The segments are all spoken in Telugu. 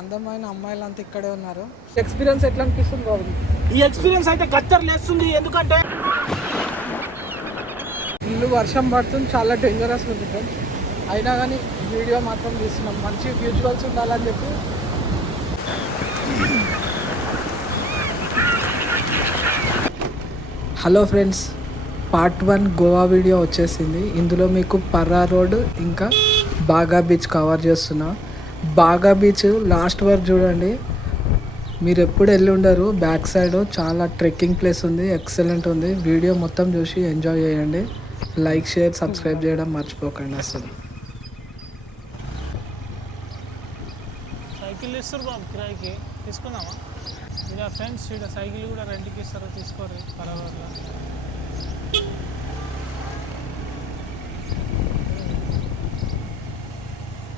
అందమైన అమ్మాయిలు అంతా ఇక్కడే ఉన్నారు. ఎక్స్పీరియన్స్ ఎట్లా అనిపిస్తుంది బాబు? ఈ ఎక్స్పీరియన్స్ అయితే గచ్చర్లేస్తుంది. ఎందుకంటే ఇల్లు వర్షం పడుతుంది, చాలా డేంజరస్ ఉంది ఫ్రెండ్స్. అయినా కానీ వీడియో మాత్రం తీస్తున్నాం, మంచి విజువల్స్ ఉండాలని చెప్పి. Hello friends, part 1 Goa video వచ్చేసింది. ఇందులో మీకు పర్రా రోడ్ ఇంకా బాగా బీచ్ కవర్ చేస్తున్నా. బాగా బీచ్ లాస్ట్ వరకు చూడండి, మీరు ఎప్పుడు వెళ్ళి ఉండరు. బ్యాక్ సైడ్ చాలా ట్రెక్కింగ్ ప్లేస్ ఉంది, ఎక్సలెంట్ ఉంది. వీడియో మొత్తం చూసి ఎంజాయ్ చేయండి. లైక్, షేర్, సబ్స్క్రైబ్ చేయడం మర్చిపోకండి. అసలు సైకిల్ ఇస్తారు బాబు, కిరాయికి తీసుకుందామా? ఇలా ఫ్రెండ్స్ ఇక్కడ సైకిల్ కూడా రెంట్కి ఇస్తారు, తీసుకోరు పర్వాలేదు.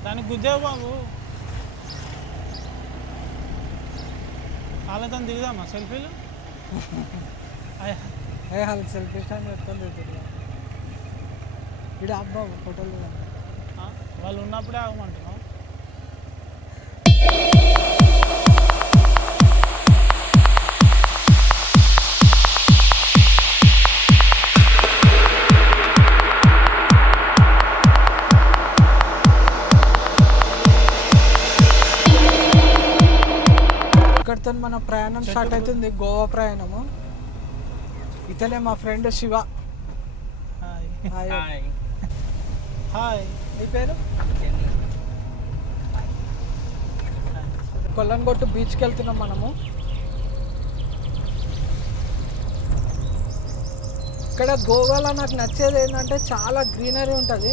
దానికి గుద్దేవు బాబు. వాళ్ళతో దిగుదామా సెల్ఫీలు? వాళ్ళకి సెల్ఫీ స్టాండ్ పెట్టుకొని ఇక్కడ బాబు ఫోటోలు వాళ్ళు ఉన్నప్పుడే ఆగమంటున్నాం. ఇక్కడితో మన ప్రయాణం స్టార్ట్ అవుతుంది, గోవా ప్రయాణము. ఇతనే మా ఫ్రెండ్ శివ. హాయ్, నీ పేరు? కొల్లంగొట్టు బీచ్కి వెళ్తున్నాం మనము. ఇక్కడ గోవాలో నాకు నచ్చేది ఏంటంటే చాలా గ్రీనరీ ఉంటుంది.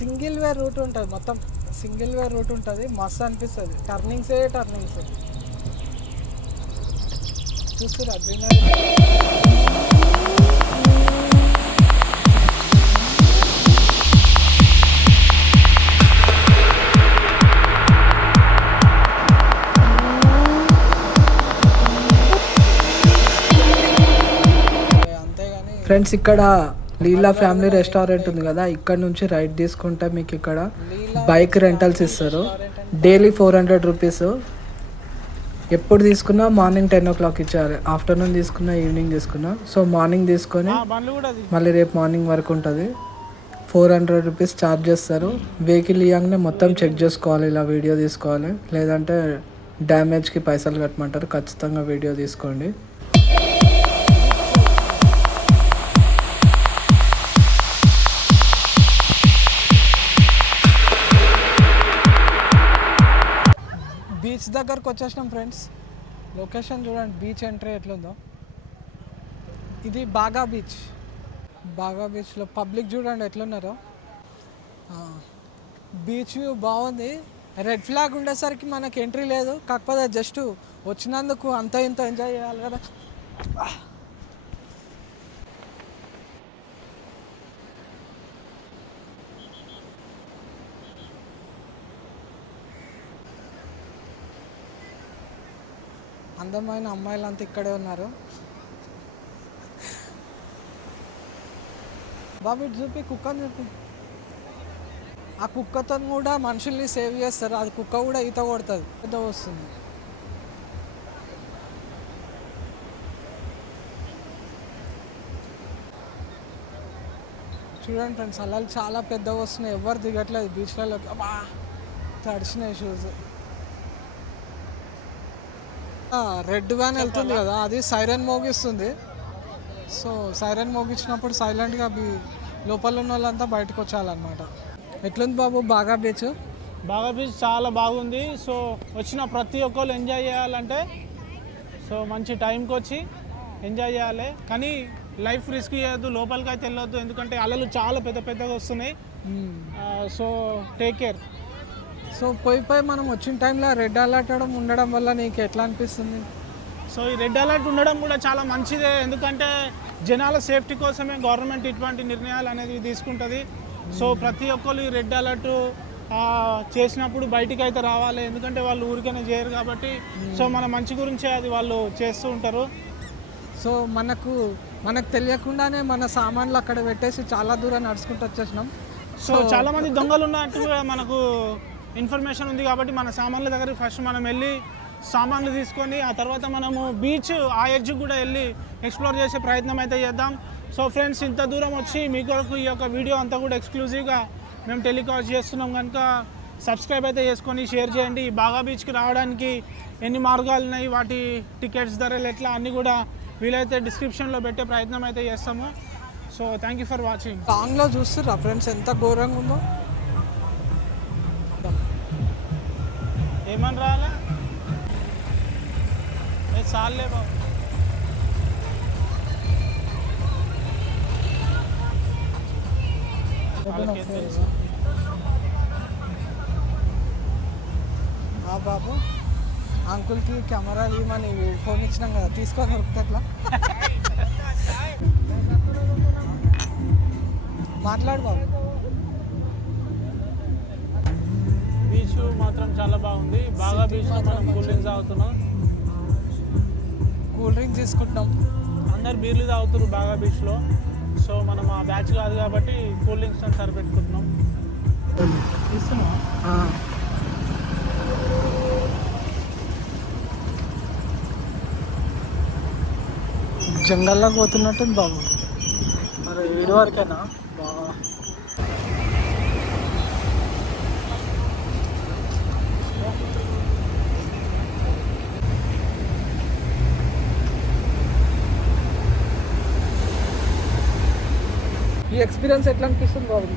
సింగిల్ వే రూట్ ఉంటుంది, మొత్తం సింగిల్ వే రూట్ ఉంటుంది. మస్తు అనిపిస్తుంది. టర్నింగ్సే చూస్తురా గ్రీనరీ. ఫ్రెండ్స్, ఇక్కడ లీలా ఫ్యామిలీ రెస్టారెంట్ ఉంది కదా, ఇక్కడ నుంచి రైట్ తీసుకుంటే మీకు ఇక్కడ బైక్ రెంటల్స్ ఇస్తారు. Daily 400 rupees. ఎప్పుడు తీసుకున్నా మార్నింగ్ 10 o'clock ఇచ్చారు, ఆఫ్టర్నూన్ తీసుకున్నా, ఈవినింగ్ తీసుకున్నా. సో మార్నింగ్ తీసుకొని మళ్ళీ రేపు మార్నింగ్ వరకు ఉంటుంది. 400 రూపీస్ ఛార్జ్ చేస్తారు. వెహికల్ ఇవ్వగానే మొత్తం చెక్ చేసుకోవాలి, ఇలా వీడియో తీసుకోవాలి, లేదంటే డ్యామేజ్కి పైసలు కట్టమంటారు. ఖచ్చితంగా వీడియో తీసుకోండి. బీచ్ దగ్గరకు వచ్చేసినాం ఫ్రెండ్స్. లొకేషన్ చూడండి, బీచ్ ఎంట్రీ ఎట్లుందో. ఇది బాగా బీచ్. బాగా బీచ్లో పబ్లిక్ చూడండి ఎట్లున్నారో. బీచ్ వ్యూ బాగుంది. రెడ్ ఫ్లాగ్ ఉండేసరికి మనకి ఎంట్రీ లేదు, కాకపోతే జస్ట్ వచ్చినందుకు అంత ఇంత ఎంజాయ్ చేయాలి కదా. అందమైన అమ్మాయిలు అంతా ఇక్కడే ఉన్నారు. బాబు ఇటు చూపి, కుక్కని చూపి. ఆ కుక్కతో కూడా మనుషుల్ని సేవ్ చేస్తారు. అది కుక్క కూడా ఈత కొడుతుంది, పెద్ద వస్తుంది. చూడండి ఫ్రెండ్స్, అలలు చాలా పెద్దగా వస్తున్నాయి. ఎవరు దిగట్లేదు బీచ్లలోకి. అబ్బా, తడిచినాయి షూస్. రెడ్ వ్యాన్ వెళ్తుంది కదా, అది సైరన్ మోగిస్తుంది. సో సైరన్ మోగించినప్పుడు సైలెంట్గా లోపల ఉన్న వాళ్ళంతా బయటకు వచ్చేయాలన్నమాట. ఎట్లుంది బాబు బాగా బీచ్? బాగా బీచ్ చాలా బాగుంది. సో వచ్చిన ప్రతి ఒక్కరు ఎంజాయ్ చేయాలంటే సో మంచి టైంకి వచ్చి ఎంజాయ్ చేయాలి. కానీ లైఫ్ రిస్క్ చేయొద్దు, లోపలికి అయితే వెళ్ళొద్దు, ఎందుకంటే అలలు చాలా పెద్దగా వస్తున్నాయి. So take care. సో పోయి మనం వచ్చిన టైంలో రెడ్ అలర్ట్ ఉండడం వల్ల నీకు ఎట్లా అనిపిస్తుంది? సో ఈ రెడ్ అలర్ట్ ఉండడం కూడా చాలా మంచిదే, ఎందుకంటే జనాల సేఫ్టీ కోసమే గవర్నమెంట్ ఇటువంటి నిర్ణయాలు అనేది తీసుకుంటుంది. సో ప్రతి ఒక్కరు ఈ రెడ్ అలర్ట్ చేసినప్పుడు బయటికి అయితే రావాలి, ఎందుకంటే వాళ్ళు ఊరికనే చేయరు కాబట్టి. సో మన మంచి గురించే అది వాళ్ళు చేస్తూ ఉంటారు. సో మనకు తెలియకుండానే మన సామాన్లు అక్కడ పెట్టేసి చాలా దూరం నడుచుకుంటూ వచ్చేసినాం. సో చాలామంది దొంగలు ఉన్నట్టు మనకు ఇన్ఫర్మేషన్ ఉంది కాబట్టి మన సామాన్ల దగ్గరికి ఫస్ట్ మనం వెళ్ళి సామాన్లు తీసుకొని ఆ తర్వాత మనము బీచ్ ఆ ఎడ్జ్ కూడా వెళ్ళి ఎక్స్ప్లోర్ చేసే ప్రయత్నం అయితే చేద్దాం. సో ఫ్రెండ్స్, ఇంత దూరం వచ్చి మీ కొరకు ఈ యొక్క వీడియో అంతా కూడా ఎక్స్క్లూజివ్గా మేము టెలికాస్ట్ చేస్తున్నాం కనుక సబ్స్క్రైబ్ అయితే చేసుకొని షేర్ చేయండి. బాగా బీచ్కి రావడానికి ఎన్ని మార్గాలు ఉన్నాయి, వాటి టికెట్స్ ధరలు ఎట్లా అన్నీ కూడా వీలైతే డిస్క్రిప్షన్లో పెట్టే ప్రయత్నం అయితే చేస్తాము. So thank you for watching. లాంగ్లో చూస్తుర్రా ఫ్రెండ్స్ ఎంత ఘోరంగా ఉందో. ఏమని రాలే చాలే బాబు. బాబు అంకుల్కి కెమెరా ఇవ్వమని ఫోన్ ఇచ్చినాం కదా, తీసుకొని దొరుకుతా అట్లా మాట్లాడు బాబు. బీచ్ మాత్రం చాలా బాగుంది. బాగా బీచ్ మనం కూల్ డ్రింక్స్ తాగుతున్నాం, కూల్ డ్రింక్స్ తీసుకుంటున్నాం. అందరు బీర్లు తాగుతారు బాగా బీచ్లో. సో మనం ఆ బ్యాచ్ కాదు కాబట్టి కూల్ డ్రింక్స్ అని సరిపెట్టుకుంటున్నాం. జంగల్లోకి పోతున్నట్టుంది బాబు. మరి ఏడు వరకేనా? ఈ ఎక్స్పీరియన్స్ ఎట్లా అనిపిస్తుంది బాబు?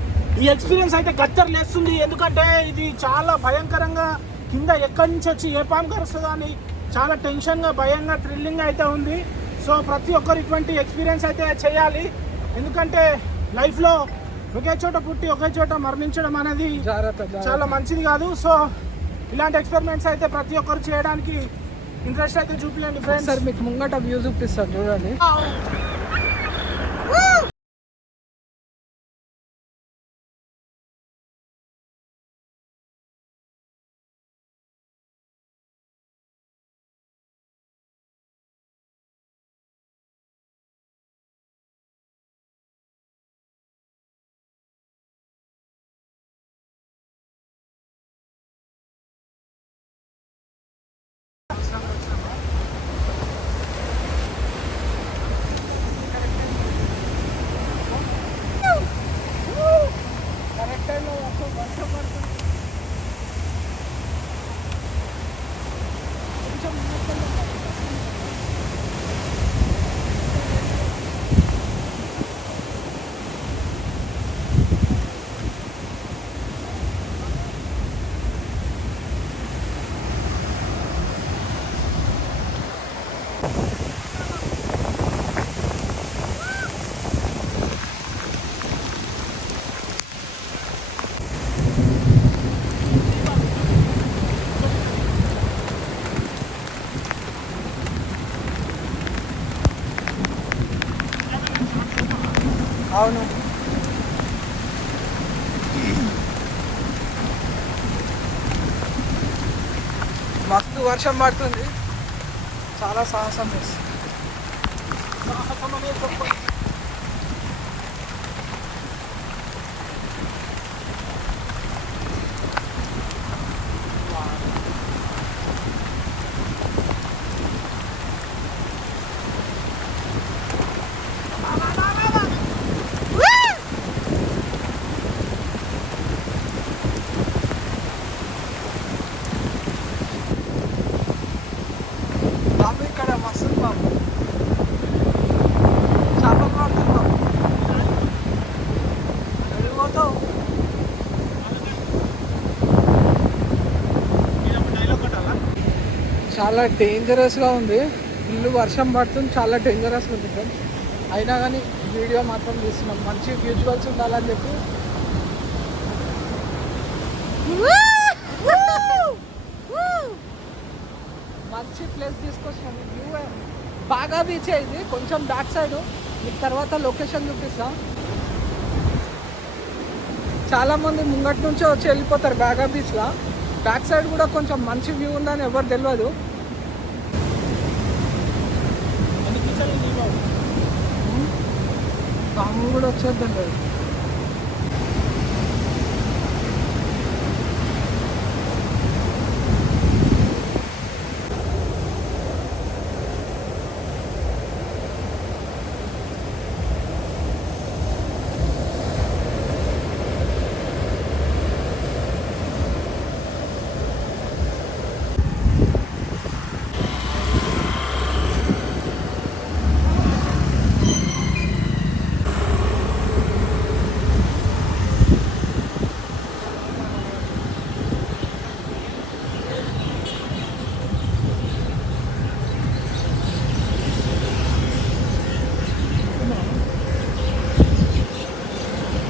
ఈ ఎక్స్పీరియన్స్ అయితే గత్తర్ లేస్తుంది. ఎందుకంటే ఇది చాలా భయంకరంగా కింద ఎక్కడి నుంచి వచ్చి ఏ పాము కరుస్తుందో అని చాలా టెన్షన్గా, భయంగా, థ్రిల్లింగ్ అయితే ఉంది. సో ప్రతి ఒక్కరు ఇటువంటి ఎక్స్పీరియన్స్ అయితే చేయాలి. ఎందుకంటే లైఫ్లో ఒకే చోట పుట్టి ఒకే చోట మరణించడం అనేది చాలా మంచిది కాదు. సో ఇలాంటి ఎక్స్పెరిమెంట్స్ అయితే ప్రతి ఒక్కరు చేయడానికి ఇంట్రెస్ట్ అయితే చూపించండి ఫ్రెండ్స్. సార్ మీకు ముంగట వ్యూ చూపిస్తాను చూడండి. అవును, మస్తు వర్షం పడుతుంది. చాలా సాహసం చేస్తుంది. బాబు ఇక్కడ మస్తు బాబు, చేపలు పడుతుంది బాబు. వెళ్ళిపోతావు. చాలా డేంజరస్గా ఉంది. ఫుల్ వర్షం పడుతుంది, చాలా డేంజరస్గా ఉంది ఫ్రెండ్స్. అయినా కానీ వీడియో మాత్రం తీస్తున్నాం, మంచి విజువల్స్ ఉండాలని చెప్పి. మంచి ప్లేస్ తీసుకొచ్చినాం. వ్యూ బాగా బీచ్ ఇది, కొంచెం బ్యాక్ సైడ్. మీకు తర్వాత లొకేషన్ చూపిస్తా. చాలామంది ముంగటి నుంచే వచ్చి వెళ్ళిపోతారు బాగా బీచ్లో. బ్యాక్ సైడ్ కూడా కొంచెం మంచి వ్యూ ఉందని ఎవరు తెలియదు. పాము కూడా వచ్చేద్దండి.